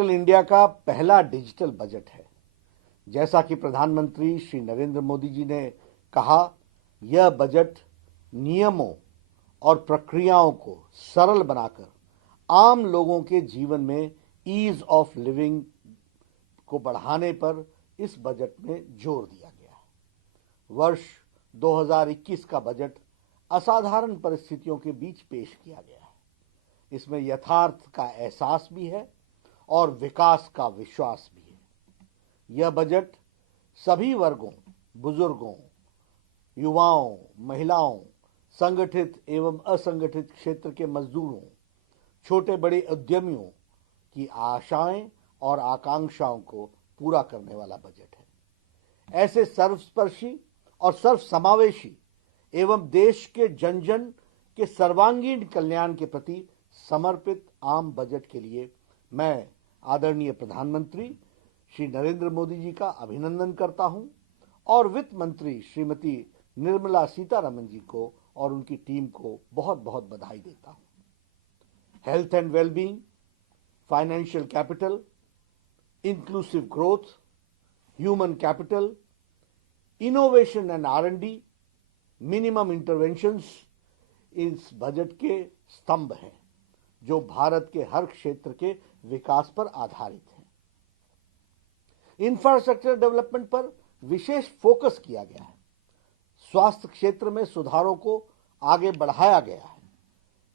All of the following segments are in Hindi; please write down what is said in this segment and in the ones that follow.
डिजिटल इंडिया का पहला डिजिटल बजट है। जैसा कि प्रधानमंत्री श्री नरेंद्र मोदी जी ने कहा, यह बजट नियमों और प्रक्रियाओं को सरल बनाकर आम लोगों के जीवन में ईज ऑफ लिविंग को बढ़ाने पर इस बजट में जोर दिया गया है। वर्ष 2021 का बजट असाधारण परिस्थितियों के बीच पेश किया गया है। इसमें यथार्थ का एहसास भी है और विकास का विश्वास भी है। यह बजट सभी वर्गों, बुजुर्गों, युवाओं, महिलाओं, संगठित एवं असंगठित क्षेत्र के मजदूरों, छोटे बड़े उद्यमियों की आशाएं और आकांक्षाओं को पूरा करने वाला बजट है। ऐसे सर्वस्पर्शी और सर्वसमावेशी एवं देश के जन जन के सर्वांगीण कल्याण के प्रति समर्पित आम बजट के लिए मैं आदरणीय प्रधानमंत्री श्री नरेंद्र मोदी जी का अभिनंदन करता हूं और वित्त मंत्री श्रीमती निर्मला सीतारमण जी को और उनकी टीम को बहुत बहुत बधाई देता हूं। Health and wellbeing, financial capital, inclusive growth, human capital, innovation and R&D, minimum interventions इस बजट के स्तंभ हैं जो भारत के हर क्षेत्र के विकास पर आधारित हैं। इंफ्रास्ट्रक्चर डेवलपमेंट पर विशेष फोकस किया गया है। स्वास्थ्य क्षेत्र में सुधारों को आगे बढ़ाया गया है।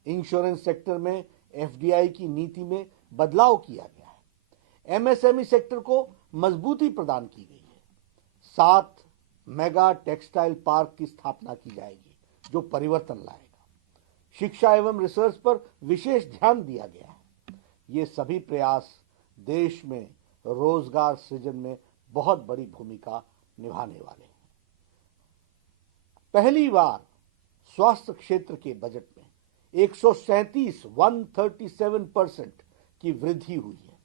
इंश्योरेंस सेक्टर में FDI की नीति में बदलाव किया गया है। MSME सेक्टर को मजबूती प्रदान की गई है। 7 मेगा टेक्सटाइल पार्क की स्थापना की जाएगी जो परिवर्तन लाएगा। शिक्षा एवं रिसर्च पर विशेष ध्यान दिया गया है। ये सभी प्रयास देश में रोजगार सृजन में बहुत बड़ी भूमिका निभाने वाले हैं। पहली बार स्वास्थ्य क्षेत्र के बजट में 137% की वृद्धि हुई है।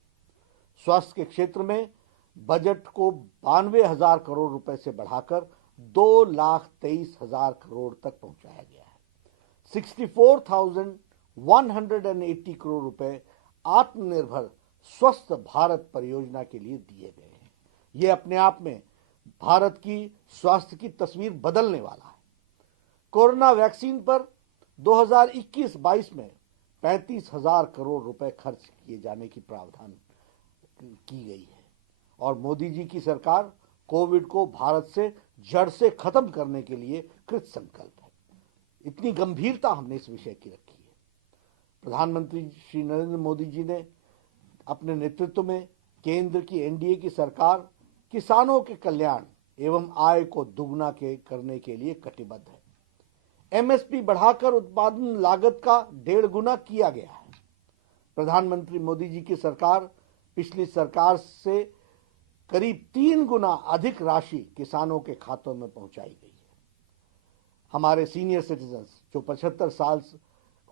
स्वास्थ्य के क्षेत्र में बजट को 92,000 करोड़ रुपए से बढ़ाकर 2,23,000 करोड़ तक पहुंचाया गया है। 64,180 करोड़ रुपए आत्मनिर्भर स्वस्थ भारत परियोजना के लिए दिए गए हैं। यह अपने आप में भारत की स्वास्थ्य की तस्वीर बदलने वाला है। कोरोना वैक्सीन पर 2021-22 में 35,000 करोड़ रुपए खर्च किए जाने की प्रावधान की गई है और मोदी जी की सरकार कोविड को भारत से जड़ से खत्म करने के लिए कृत संकल्प है। इतनी गंभीरता हमने इस विषय की रखी है। प्रधानमंत्री श्री नरेंद्र मोदी जी ने अपने नेतृत्व में केंद्र की NDA की सरकार किसानों के कल्याण एवं आय को दुगना करने के लिए कटिबद्ध है। MSP बढ़ाकर उत्पादन लागत का 1.5 गुना किया गया है। प्रधानमंत्री मोदी जी की सरकार पिछली सरकार से करीब 3 गुना अधिक राशि किसानों के खातों में पहुंचाई गई है। हमारे सीनियर सिटीजन्स जो 75 साल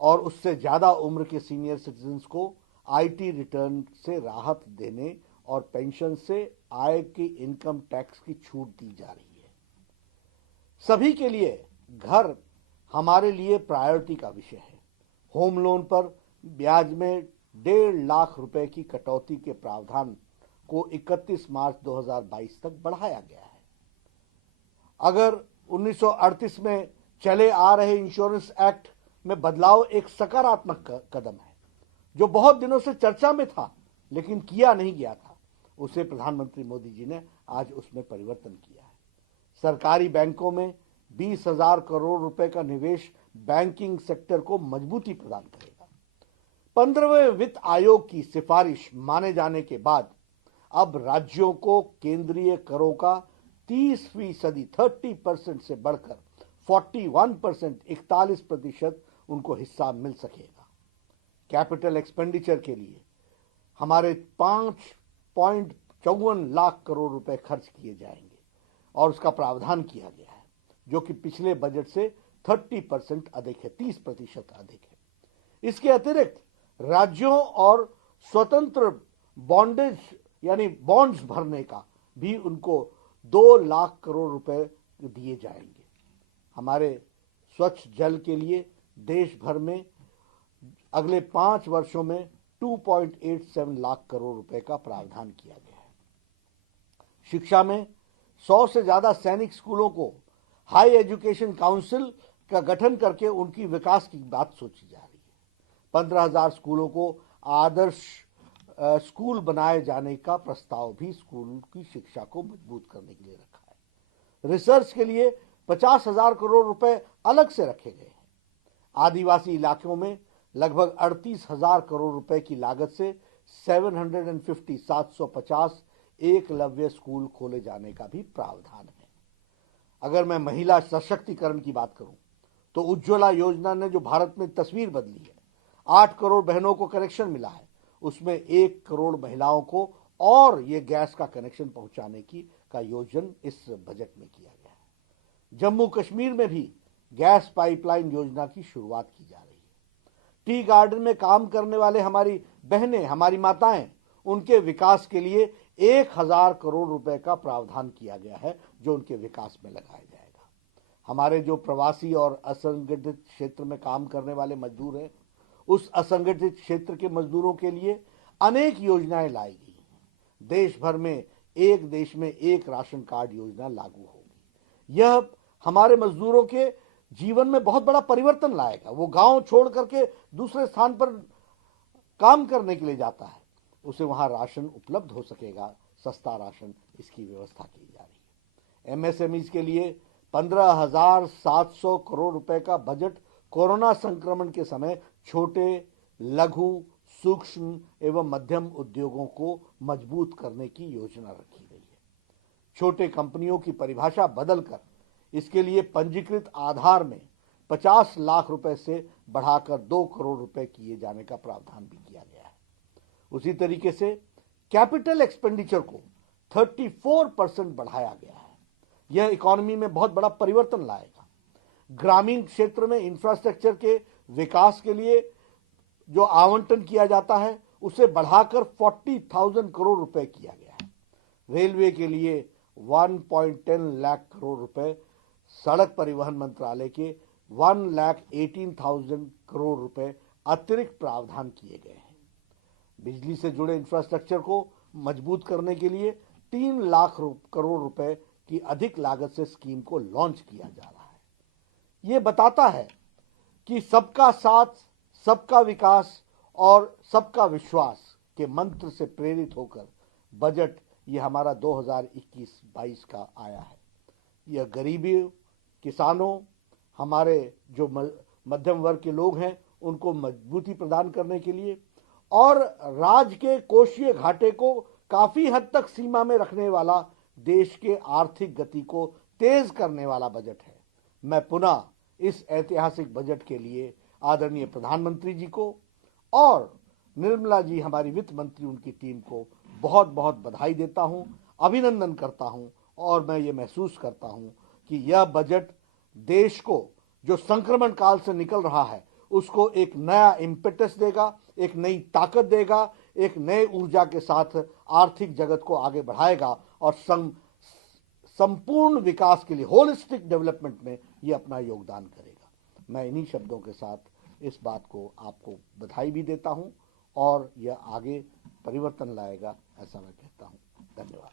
और उससे ज्यादा उम्र के सीनियर सिटीजन्स को IT रिटर्न से राहत देने और पेंशन से आय की इनकम टैक्स की छूट दी जा रही है। सभी के लिए घर हमारे लिए प्रायोरिटी का विषय है। होम लोन पर ब्याज में 1.5 लाख रुपए की कटौती के प्रावधान को 31 मार्च 2022 तक बढ़ाया गया है। अगर 1938 में चले आ रहे इंश्योरेंस एक्ट में बदलाव एक सकारात्मक कदम है जो बहुत दिनों से चर्चा में था लेकिन किया नहीं गया था, उसे प्रधानमंत्री मोदी जी ने आज उसमें परिवर्तन किया है। सरकारी बैंकों में 20,000 करोड़ रुपए का निवेश बैंकिंग सेक्टर को मजबूती प्रदान करेगा। 15वें वित्त आयोग की सिफारिश माने जाने के बाद अब राज्यों को केंद्रीय करों का 30% से बढ़कर 41% उनको हिस्सा मिल सकेगा। कैपिटल एक्सपेंडिचर के लिए हमारे 5.54 लाख करोड़ रुपए खर्च किए जाएंगे और उसका प्रावधान किया गया है जो कि पिछले बजट से 30% अधिक है, 30% अधिक है। इसके अतिरिक्त राज्यों और स्वतंत्र बॉन्डेज यानी बॉन्ड्स भरने का भी उनको 2 लाख करोड़ रुपए दिए जाएंगे। हमारे स्वच्छ जल के लिए देश भर में अगले 5 वर्षों में 2.87 लाख करोड़ रुपए का प्रावधान किया गया है। शिक्षा में 100 से ज्यादा सैनिक स्कूलों को हाई एजुकेशन काउंसिल का गठन करके उनकी विकास की बात सोची जा रही है। 15,000 स्कूलों को आदर्श स्कूल बनाए जाने का प्रस्ताव भी स्कूल की शिक्षा को मजबूत करने के लिए रखा है। रिसर्च के लिए 50,000 करोड़ रुपए अलग से रखे गए हैं। आदिवासी इलाकों में लगभग 38,000 करोड़ रुपए की लागत से 750 एकलव्य स्कूल खोले जाने का भी प्रावधान है। अगर मैं महिला सशक्तिकरण की बात करूं तो उज्ज्वला योजना ने जो भारत में तस्वीर बदली है, 8 करोड़ बहनों को कनेक्शन मिला है, उसमें 1 करोड़ महिलाओं को और ये गैस का कनेक्शन पहुंचाने का योजन इस बजट में किया गया है। जम्मू कश्मीर में भी गैस पाइपलाइन योजना की शुरुआत की जा रही है। टी गार्डन में काम करने वाले हमारी बहनें, हमारी माताएं, उनके विकास के लिए 1,000 करोड़ रुपए का प्रावधान किया गया है जो उनके विकास में लगाया जाएगा। हमारे जो प्रवासी और असंगठित क्षेत्र में काम करने वाले मजदूर हैं, उस असंगठित क्षेत्र के मजदूरों के लिए अनेक योजनाएं लाई गई हैं। देश भर में एक देश में एक राशन कार्ड योजना लागू होगी। यह हमारे मजदूरों के जीवन में बहुत बड़ा परिवर्तन लाएगा। वो गांव छोड़ करके दूसरे स्थान पर काम करने के लिए जाता है, उसे वहां राशन उपलब्ध हो सकेगा, सस्ता राशन, इसकी व्यवस्था की जा रही है। एमएसएमईज के लिए 15,700 करोड़ रुपए का बजट कोरोना संक्रमण के समय छोटे, लघु, सूक्ष्म एवं मध्यम उद्योगों को मजबूत करने की योजना रखी गई है। छोटे कंपनियों की परिभाषा बदलकर इसके लिए पंजीकृत आधार में 50 लाख रुपए से बढ़ाकर 2 करोड़ रुपए किए जाने का प्रावधान भी किया गया है। उसी तरीके से कैपिटल एक्सपेंडिचर को 34% बढ़ाया गया है। यह इकोनॉमी में बहुत बड़ा परिवर्तन लाएगा। ग्रामीण क्षेत्र में इंफ्रास्ट्रक्चर के विकास के लिए जो आवंटन किया जाता है उसे बढ़ाकर 40,000 करोड़ रुपए किया गया है। रेलवे के लिए 1.10 लाख करोड़ रुपए, सड़क परिवहन मंत्रालय के 1,18,000 करोड़ रुपए अतिरिक्त प्रावधान किए गए हैं। बिजली से जुड़े इंफ्रास्ट्रक्चर को मजबूत करने के लिए 3 लाख करोड़ रुपए की अधिक लागत से स्कीम को लॉन्च किया जा रहा है। ये बताता है कि सबका साथ, सबका विकास और सबका विश्वास के मंत्र से प्रेरित होकर बजट ये हमारा 2021-22 का आया है। यह गरीबी, किसानों, हमारे जो मध्यम वर्ग के लोग हैं उनको मजबूती प्रदान करने के लिए और राज्य के कोषीय घाटे को काफी हद तक सीमा में रखने वाला, देश के आर्थिक गति को तेज करने वाला बजट है। मैं पुनः इस ऐतिहासिक बजट के लिए आदरणीय प्रधानमंत्री जी को और निर्मला जी, हमारी वित्त मंत्री, उनकी टीम को बहुत बहुत बधाई देता हूं, अभिनंदन करता हूं और मैं ये महसूस करता हूं कि यह बजट देश को जो संक्रमण काल से निकल रहा है उसको एक नया इम्पेटस देगा, एक नई ताकत देगा, एक नए ऊर्जा के साथ आर्थिक जगत को आगे बढ़ाएगा और संपूर्ण विकास के लिए, होलिस्टिक डेवलपमेंट में यह अपना योगदान करेगा। मैं इन्हीं शब्दों के साथ इस बात को आपको बधाई भी देता हूं और यह आगे परिवर्तन लाएगा, ऐसा मैं कहता हूं। धन्यवाद।